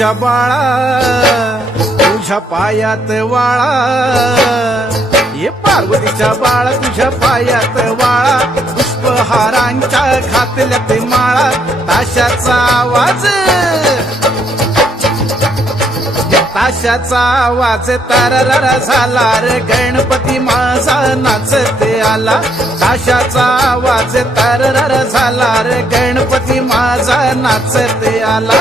पार्वतीच्या बाळा तुझ्या पायात वाळा, ये पार्वतीच्या बाळा तुझ्या पायात वाळा, पुष्पहारांच्या घातल्यात माळा, ताशाचा आवाज ताशाचा आवाज तररर झाला रे, गणपती माझा नाचते आला, ताशाचा आवाज तररर झाला रे, गणपती माझा नाचते आला.